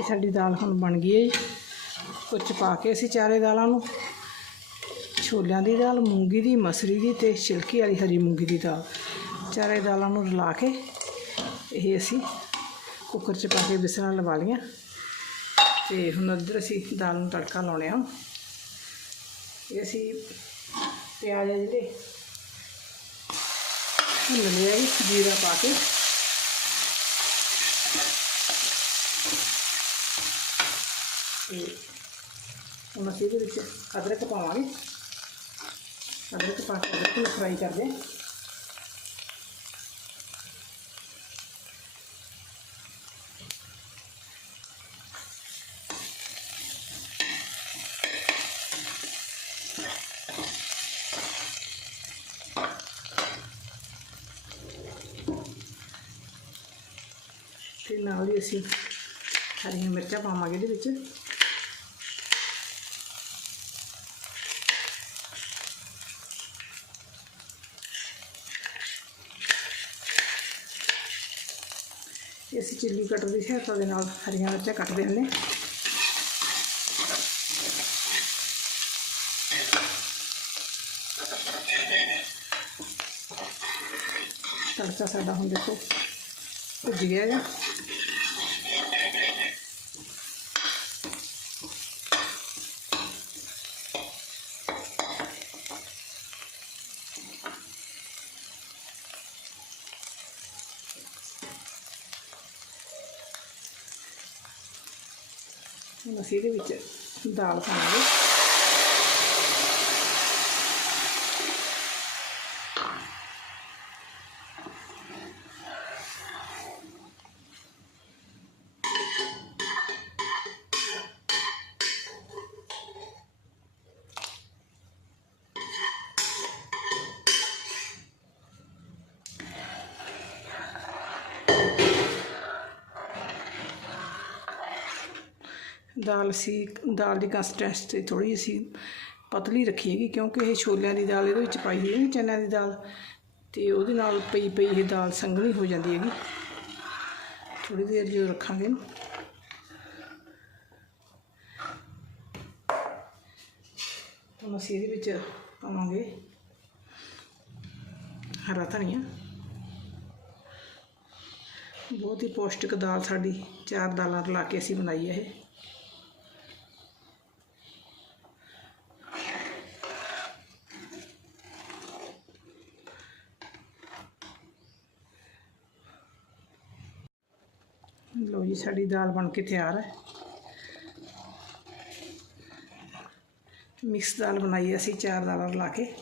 ਇਹ ਸਾਡੀ ਦਾਲ ਹੁਣ ਬਣ ਗਈ ਹੈ ਜੀ। ਕੁਝ ਪਾ ਕੇ ਅਸੀਂ ਚਾਰੇ ਦਾਲਾਂ ਨੂੰ। ਛੋਲਿਆਂ ਦੀ ਦਾਲ, ਮੂੰਗੀ ਦੀ, ਮਸਰੀ ਦੀ ਤੇ ਛਿਲਕੀ ਵਾਲੀ ਹਰੀ ਮੂੰਗੀ ਦੀ ਦਾਲ। ਚਾਰੇ ਦਾਲਾਂ ਨੂੰ ਰਲਾ ਕੇ ਇਹ ਅਸੀਂ ਕੁੱਕਰ 'ਚ ਪਾ ਕੇ ਬਿਸਰਾਂ ਲਵਾ ਲਈਆਂ। ਤੇ ਹੁਣ ਇੱਧਰ ਅਸੀਂ ਦਾਲ ਨੂੰ ਤੜਕਾ ਲਾਉਣੇ ਆ ਇਹ ਅਸੀਂ ਪਿਆਜ਼ ਜਿਹੜੇ ਭੁੰਨ ਲਿਆ ਜੀ, ਜੀਰਾ ਪਾ ਕੇ। ਤੇ ਹੁਣ ਅਸੀਂ ਇਹਦੇ ਵਿੱਚ ਅਦਰਕ ਪਾਵਾਂਗੇ ਅਦਰਕ ਪਾ ਕੇ ਅਦਰਕ ਨੂੰ ਫਰਾਈ ਕਰਦੇ ਹਾਂ ਤੇ ਨਾਲ ਹੀ ਅਸੀਂ ਹਰੀਆਂ ਮਿਰਚਾਂ ਪਾਵਾਂਗੇ ਇਹਦੇ ਵਿੱਚ ਇਹ ਅਸੀਂ ਚਿੱਲੀ ਕਟਰ ਦੀ ਸਹਾਇਤਾ ਦੇ ਨਾਲ ਹਰੀਆਂ ਮਿਰਚਾਂ ਕੱਟਦੇ ਹੁੰਦੇ ਤੜਕਾ ਸਾਡਾ ਹੁਣ ਦੇਖੋ ਭੁੱਜ ਗਿਆ ਹੈ ਹੁਣ ਅਸੀਂ ਇਹਦੇ ਵਿੱਚ ਦਾਲ ਪਾਵਾਂਗੇ। ਦਾਲ ਸੀ ਦਾਲ ਦੀ ਕੰਸਿਸਟੈਂਸੀ ਥੋੜੀ ਸੀ ਪਤਲੀ ਰੱਖੀ ਹੈਗੀ, ਕਿਉਂਕਿ ਇਹ ਛੋਲਿਆਂ ਦੀ ਦਾਲ ਇਹਦੇ ਵਿੱਚ ਪਾਈ ਹੋਈ ਹੈ ਨਾ ਚਨਿਆਂ ਦੀ ਦਾਲ। ਤੇ ਉਹਦੇ ਨਾਲ ਪਈ ਪਈ ਇਹ ਦਾਲ ਸੰਘਣੀ ਹੋ ਜਾਂਦੀ ਹੈਗੀ। ਥੋੜੀ ਦੇਰ ਜੋ ਰੱਖਾਂਗੇ ਹੁਣ ਅਸੀਂ ਇਹਦੇ ਵਿੱਚ ਪਾਵਾਂਗੇ ਹਰਾ ਧਨੀਆ। ਬਹੁਤ ਹੀ ਪੌਸ਼ਟਿਕ ਦਾਲ ਸਾਡੀ, ਚਾਰ ਦਾਲਾਂ ਰਲਾ ਕੇ ਅਸੀਂ ਬਣਾਈ ਹੈ ਇਹ। ਲੋ ਜੀ, ਸਾਡੀ ਦਾਲ ਬਣ ਕੇ ਤਿਆਰ ਹੈ। ਮਿਕਸ ਦਾਲ ਬਣਾਈ ਅਸੀਂ, ਚਾਰ ਦਾਲਾਂ ਲਾ ਕੇ।